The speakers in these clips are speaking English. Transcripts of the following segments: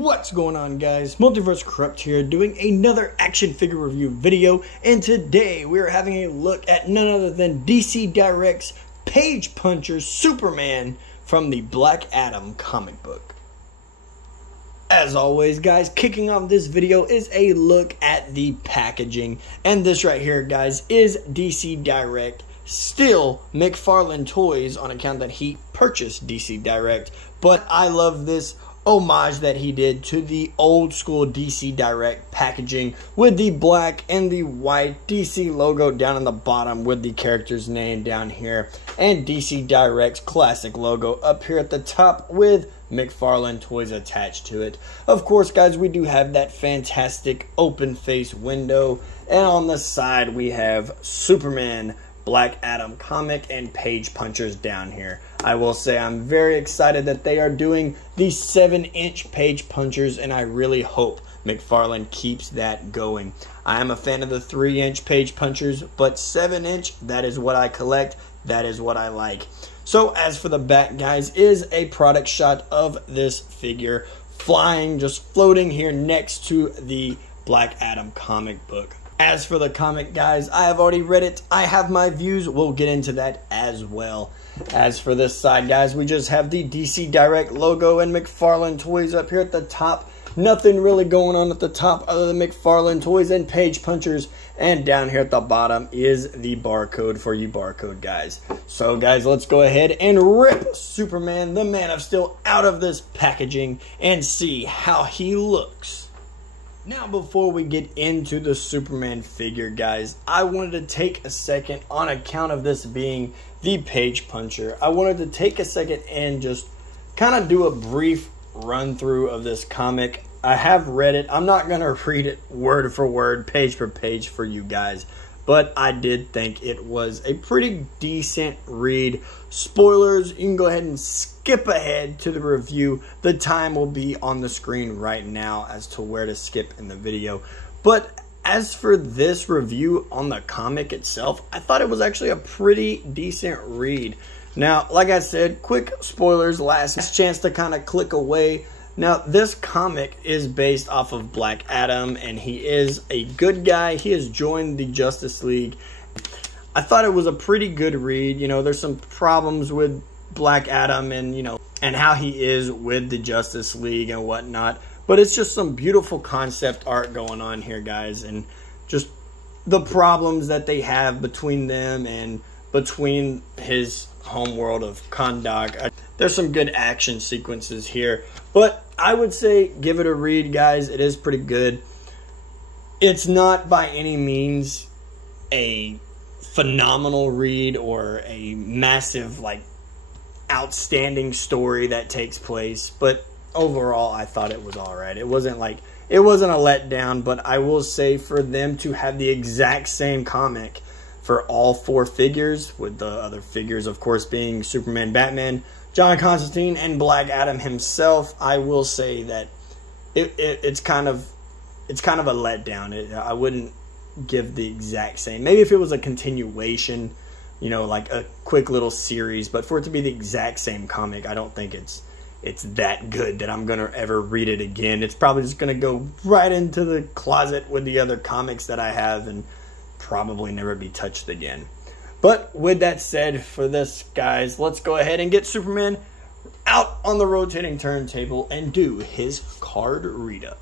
What's going on, guys? Multiverse Corrupt here, doing another action figure review video, and today we're having a look at none other than DC Direct's Page Puncher Superman from the Black Adam comic book. As always, guys, kicking off this video is a look at the packaging, and this right here, guys, is DC Direct. Still McFarlane Toys on account that he purchased DC Direct, but I love this homage that he did to the old school DC Direct packaging with the black and the white DC logo down on the bottom with the character's name down here, and DC Direct's classic logo up here at the top with McFarlane Toys attached to it. Of course, guys, we do have that fantastic open face window, and on the side we have Superman, Black Adam comic, and Page Punchers down here. I will say I'm very excited that they are doing the 7-inch Page Punchers, and I really hope McFarlane keeps that going. I am a fan of the 3-inch Page Punchers, but 7-inch, that is what I collect. That is what I like. So as for the back, guys, is a product shot of this figure flying, just floating here next to the Black Adam comic book. As for the comic, guys, I have already read it. I have my views. We'll get into that as well. As for this side, guys, we just have the DC Direct logo and McFarlane Toys up here at the top. Nothing really going on at the top other than McFarlane Toys and Page Punchers. And down here at the bottom is the barcode for you barcode guys. So, guys, let's go ahead and rip Superman, the Man of Steel, out of this packaging and see how he looks. Now, before we get into the Superman figure, guys, I wanted to take a second on account of this being the Page Puncher. I wanted to take a second and just kind of do a brief run through of this comic. I have read it. I'm not going to read it word for word, page for page for you guys, but I did think it was a pretty decent read. Spoilers, you can go ahead and skip ahead to the review. The time will be on the screen right now as to where to skip in the video. But as for this review on the comic itself, I thought it was actually a pretty decent read. Now, like I said, quick spoilers, last chance to kind of click away. Now, this comic is based off of Black Adam, and he is a good guy. He has joined the Justice League. I thought it was a pretty good read. You know, there's some problems with Black Adam and, you know, and how he is with the Justice League and whatnot. But it's just some beautiful concept art going on here, guys. And just the problems that they have between them and between his homeworld of Kahndaq. There's some good action sequences here. But I would say give it a read, guys. It is pretty good. It's not by any means a phenomenal read or a massive, like, outstanding story that takes place, but overall I thought it was all right. It wasn't a letdown, but I will say for them to have the exact same comic for all 4 figures, with the other figures of course being Superman, Batman, John Constantine, and Black Adam himself, I will say that it's kind of a letdown. I wouldn't give the exact same. Maybe if it was a continuation, you know, like a quick little series, but for it to be the exact same comic, I don't think it's that good that I'm gonna ever read it again. It's probably just gonna go right into the closet with the other comics that I have and probably never be touched again. But with that said, for this, guys, let's go ahead and get Superman out on the rotating turntable and do his card read-up.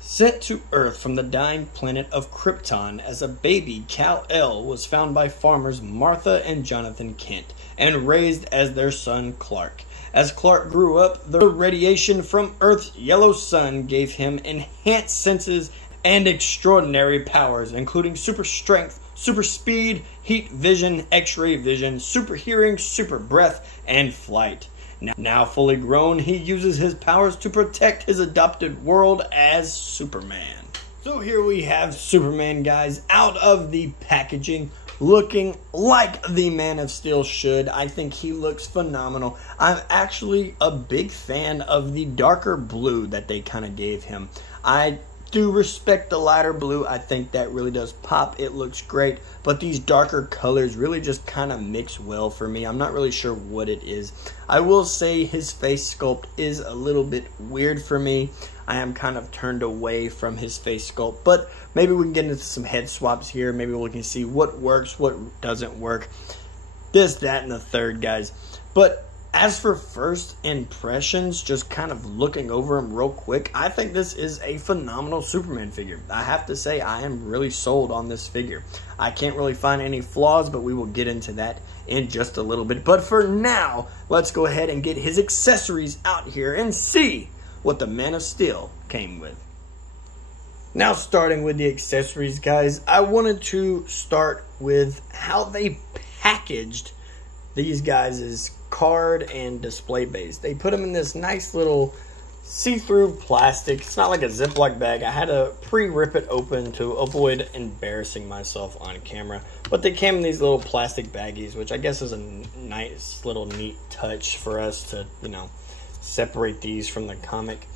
Sent to Earth from the dying planet of Krypton as a baby, Kal-El was found by farmers Martha and Jonathan Kent and raised as their son Clark. As Clark grew up, the radiation from Earth's yellow sun gave him enhanced senses and extraordinary powers, including super strength, super speed, heat vision, x-ray vision, super hearing, super breath, and flight. Now fully grown, he uses his powers to protect his adopted world as Superman. So here we have Superman, guys, out of the packaging, looking like the Man of Steel should. I think he looks phenomenal. I'm actually a big fan of the darker blue that they kind of gave him. I do respect the lighter blue. I think that really does pop. It looks great, but these darker colors really just kind of mix well for me. I'm not really sure what it is. I will say his face sculpt is a little bit weird for me. I am kind of turned away from his face sculpt, but maybe we can get into some head swaps here. Maybe we can see what works, what doesn't work. This, that, and the third, guys. But as for first impressions, just kind of looking over him real quick, I think this is a phenomenal Superman figure. I have to say, I am really sold on this figure. I can't really find any flaws, but we will get into that in just a little bit. But for now, let's go ahead and get his accessories out here and see what the Man of Steel came with. Now, starting with the accessories, guys, I wanted to start with how they packaged these guys' card and display base. They put them in this nice little see-through plastic. It's not like a Ziploc bag. I had to pre-rip it open to avoid embarrassing myself on camera. But they came in these little plastic baggies, which I guess is a nice little neat touch for us to, you know, separate these from the comic.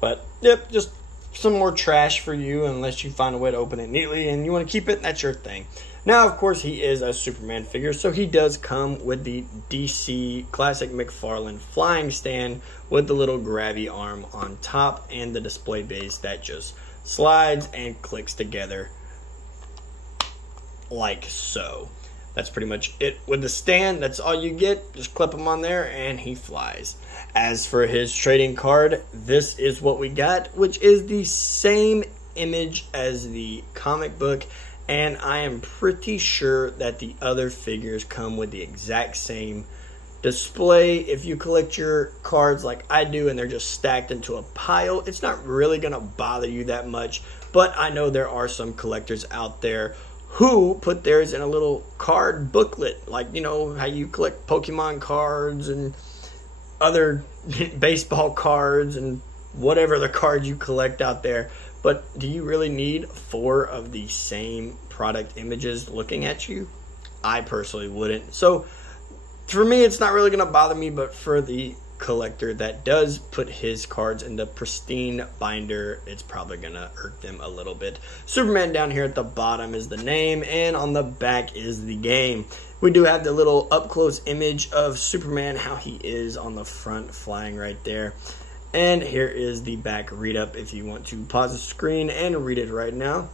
But yep, just some more trash for you unless you find a way to open it neatly and you want to keep it, that's your thing. Now, of course, he is a Superman figure, so he does come with the DC Classic McFarlane flying stand with the little grabby arm on top and the display base that just slides and clicks together like so. That's pretty much it with the stand. That's all you get. Just clip him on there and he flies. As for his trading card, this is what we got, which is the same image as the comic book. And I am pretty sure that the other figures come with the exact same display. If you collect your cards like I do and they're just stacked into a pile, it's not really going to bother you that much. But I know there are some collectors out there who put theirs in a little card booklet. Like, you know, how you collect Pokemon cards and other baseball cards and whatever the cards you collect out there. But do you really need 4 of the same product images looking at you? I personally wouldn't. So for me, it's not really going to bother me, but for the collector that does put his cards in the pristine binder, it's probably going to irk them a little bit. Superman down here at the bottom is the name, and on the back is the game. We do have the little up-close image of Superman, how he is on the front flying right there. And here is the back read-up if you want to pause the screen and read it right now.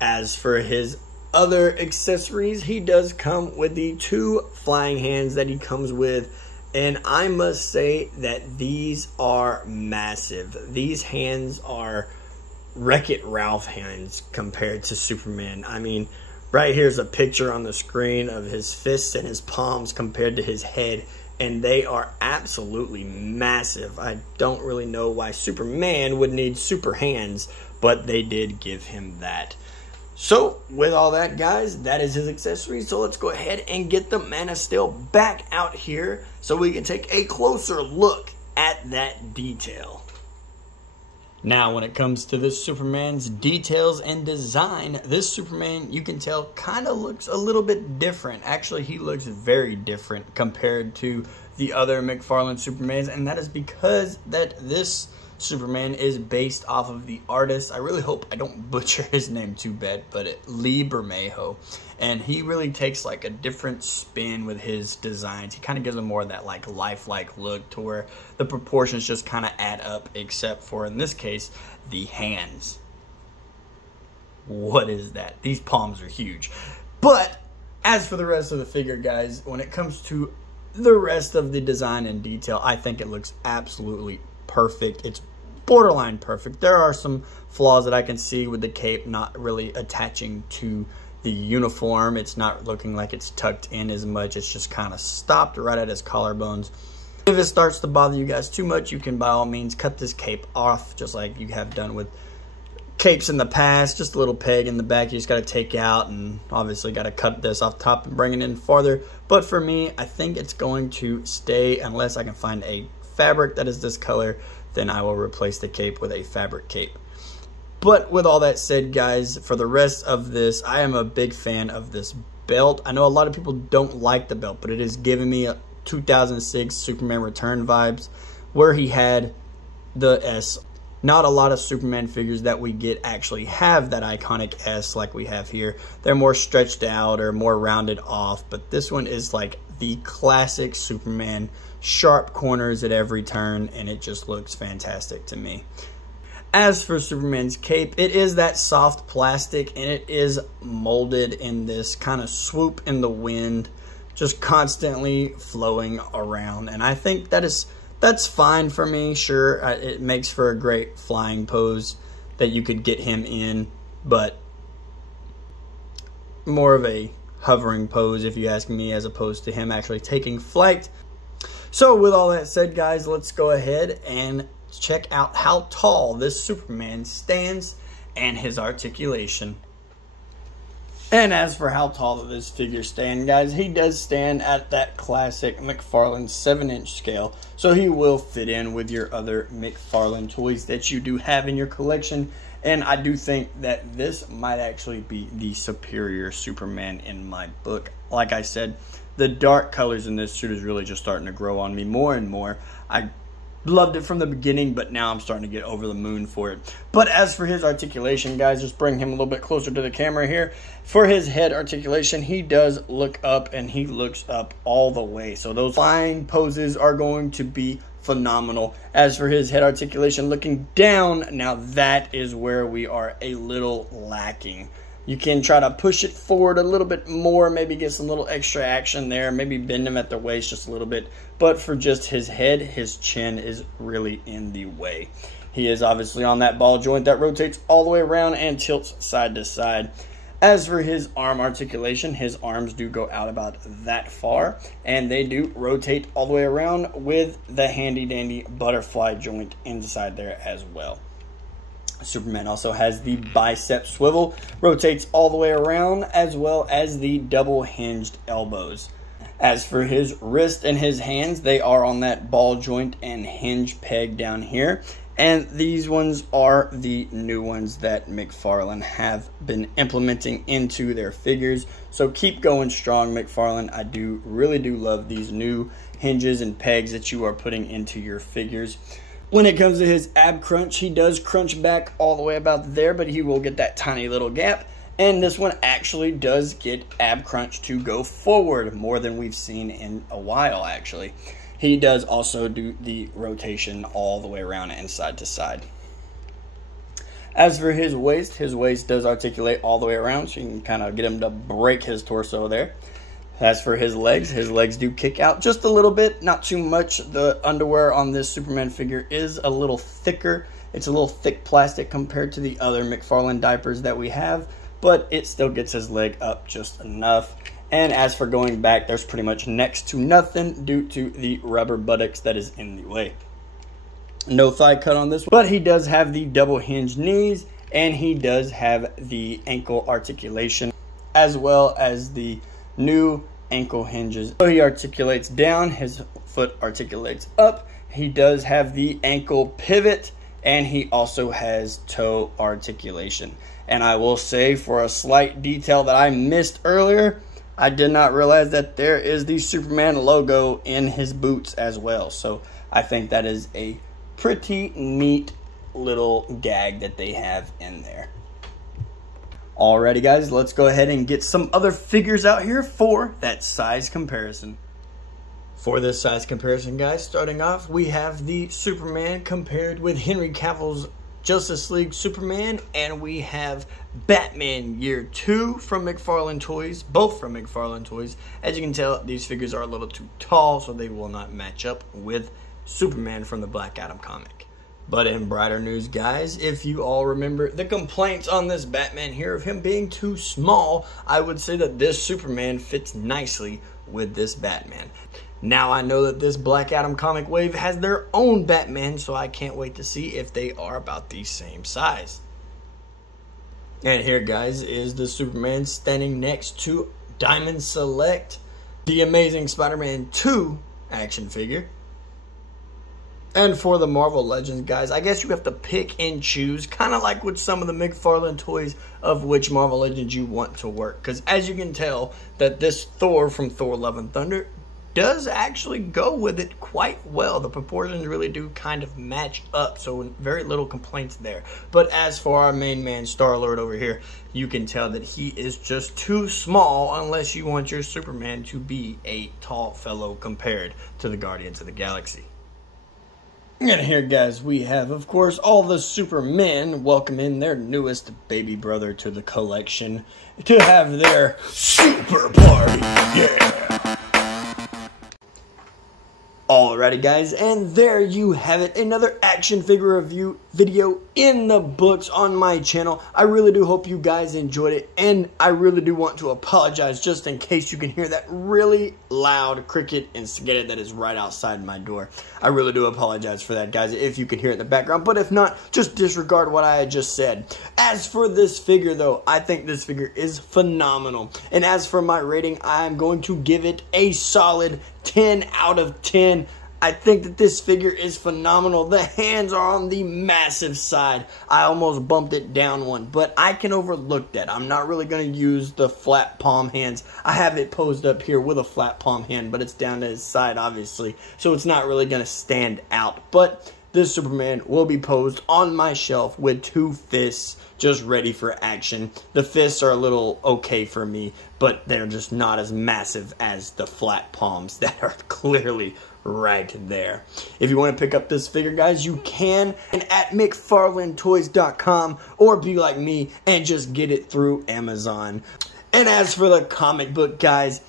As for his other accessories, he does come with the 2 flying hands that he comes with. And I must say that these are massive. These hands are Wreck-It Ralph hands compared to Superman. I mean, right here's a picture on the screen of his fists and his palms compared to his head. And they are absolutely massive. I don't really know why Superman would need super hands, but they did give him that. So, with all that, guys, that is his accessories. So let's go ahead and get the Man of Steel back out here so we can take a closer look at that detail. Now, when it comes to this Superman's details and design, this Superman, you can tell, kind of looks a little bit different. Actually, he looks very different compared to the other McFarlane Supermans, and that is because that this Superman is based off of the artist. I really hope I don't butcher his name too bad, but Lee Bermejo. And he really takes like a different spin with his designs. He kind of gives them more of that like lifelike look to where the proportions just kind of add up, except for in this case, the hands. What is that? These palms are huge. But as for the rest of the figure, guys, when it comes to the rest of the design and detail, I think it looks absolutely perfect. It's borderline perfect. There are some flaws that I can see with the cape not really attaching to the uniform. It's not looking like it's tucked in as much. It's just kind of stopped right at his collarbones. If it starts to bother you guys too much, you can by all means cut this cape off, just like you have done with capes in the past. Just a little peg in the back you just got to take out, and obviously got to cut this off top and bring it in farther. But for me, I think it's going to stay unless I can find a fabric that is this color. Then I will replace the cape with a fabric cape. But with all that said, guys, for the rest of this, I am a big fan of this belt. I know a lot of people don't like the belt, but it is giving me a 2006 Superman Return vibes, where he had the S Not a lot of Superman figures that we get actually have that iconic S like we have here. They're more stretched out or more rounded off, but this one is like the classic Superman, sharp corners at every turn, and it just looks fantastic to me. As for Superman's cape, it is that soft plastic, and it is molded in this kind of swoop in the wind, just constantly flowing around. And I think that's fine for me. Sure, it makes for a great flying pose that you could get him in, but more of a hovering pose, if you ask me, as opposed to him actually taking flight. So with all that said, guys, let's go ahead and check out how tall this Superman stands and his articulation. And as for how tall does this figure stand, guys, he does stand at that classic McFarlane 7-inch scale, so he will fit in with your other McFarlane toys that you do have in your collection. And I do think that this might actually be the superior Superman in my book. Like I said, the dark colors in this suit is really just starting to grow on me more and more. I loved it from the beginning, but now I'm starting to get over the moon for it. But as for his articulation, guys, just bring him a little bit closer to the camera here. For his head articulation, he does look up, and he looks up all the way. So those flying poses are going to be phenomenal. As for his head articulation looking down, now that is where we are a little lacking. You can try to push it forward a little bit more, maybe get some little extra action there, maybe bend him at the waist just a little bit. But for just his head, his chin is really in the way. He is obviously on that ball joint that rotates all the way around and tilts side to side. As for his arm articulation, his arms do go out about that far, and they do rotate all the way around with the handy dandy butterfly joint inside there as well. Superman also has the bicep swivel, rotates all the way around, as well as the double hinged elbows. As for his wrist and his hands, they are on that ball joint and hinge peg down here. And these ones are the new ones that McFarlane have been implementing into their figures. So keep going strong, McFarlane. I really do love these new hinges and pegs that you are putting into your figures. When it comes to his ab crunch, he does crunch back all the way about there, but he will get that tiny little gap. And this one actually does get ab crunch to go forward more than we've seen in a while, actually. He does also do the rotation all the way around and side to side. As for his waist does articulate all the way around, so you can kind of get him to break his torso there. As for his legs do kick out just a little bit, not too much. The underwear on this Superman figure is a little thicker. It's a little thick plastic compared to the other McFarlane diapers that we have, but it still gets his leg up just enough. And as for going back, there's pretty much next to nothing due to the rubber buttocks that is in the way. No thigh cut on this one, but he does have the double hinged knees, and he does have the ankle articulation, as well as the new ankle hinges. So he articulates down, his foot articulates up. He does have the ankle pivot, and he also has toe articulation. And I will say, for a slight detail that I missed earlier, I did not realize that there is the Superman logo in his boots as well. So I think that is a pretty neat little gag that they have in there. Alrighty, guys, let's go ahead and get some other figures out here for that size comparison. For this size comparison, guys, starting off, we have the Superman compared with Henry Cavill's Justice League Superman, and we have Batman Year 2 from McFarlane Toys, both from McFarlane Toys. As you can tell, these figures are a little too tall, so they will not match up with Superman from the Black Adam comic. But in brighter news, guys, if you all remember the complaints on this Batman here of him being too small, I would say that this Superman fits nicely with this Batman. Now I know that this Black Adam comic wave has their own Batman, so I can't wait to see if they are about the same size. And here, guys, is the Superman standing next to Diamond Select, the Amazing Spider-Man 2 action figure. And for the Marvel Legends, guys, I guess you have to pick and choose, kind of like with some of the McFarlane Toys, of which Marvel Legends you want to work. Because as you can tell, that this Thor from Thor Love and Thunder does actually go with it quite well. The proportions really do kind of match up, so very little complaints there. But as for our main man, Star-Lord over here, you can tell that he is just too small unless you want your Superman to be a tall fellow compared to the Guardians of the Galaxy. And here, guys, we have, of course, all the Supermen welcoming their newest baby brother to the collection to have their super party. Yeah! Alrighty, guys, and there you have it, another action figure review video in the books on my channel. I really do hope you guys enjoyed it, and I really do want to apologize just in case you can hear that really loud cricket and cicada that is right outside my door. I really do apologize for that, guys, if you can hear it in the background, but if not, just disregard what I had just said. As for this figure, though, I think this figure is phenomenal, and as for my rating, I'm going to give it a solid 10 out of 10. I think that this figure is phenomenal. The hands are on the massive side. I almost bumped it down one, but I can overlook that. I'm not really going to use the flat palm hands. I have it posed up here with a flat palm hand, but it's down to his side, obviously, so it's not really going to stand out. But this Superman will be posed on my shelf with two fists just ready for action. The fists are a little okay for me, but they're just not as massive as the flat palms that are clearly right there. If you want to pick up this figure, guys, you can at McFarlaneToys.com, or be like me and just get it through Amazon. And as for the comic book, guys,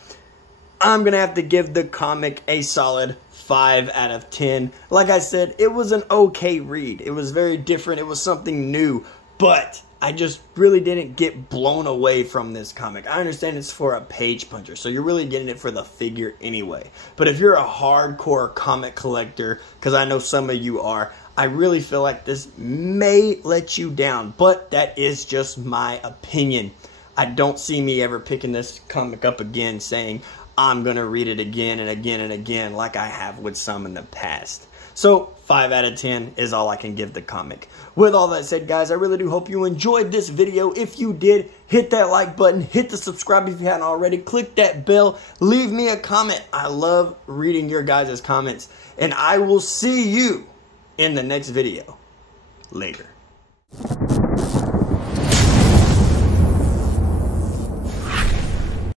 I'm going to have to give the comic a solid 5 out of 10. Like I said, it was an okay read. It was very different. It was something new, but I just really didn't get blown away from this comic. I understand it's for a page puncher, so you're really getting it for the figure anyway. But if you're a hardcore comic collector, because I know some of you are, I really feel like this may let you down, but that is just my opinion. I don't see me ever picking this comic up again saying, I'm going to read it again and again and again like I have with some in the past. So 5 out of 10 is all I can give the comic. With all that said, guys, I really do hope you enjoyed this video. If you did, hit that like button, hit the subscribe if you hadn't already, click that bell, leave me a comment. I love reading your guys' comments, and I will see you in the next video. Later.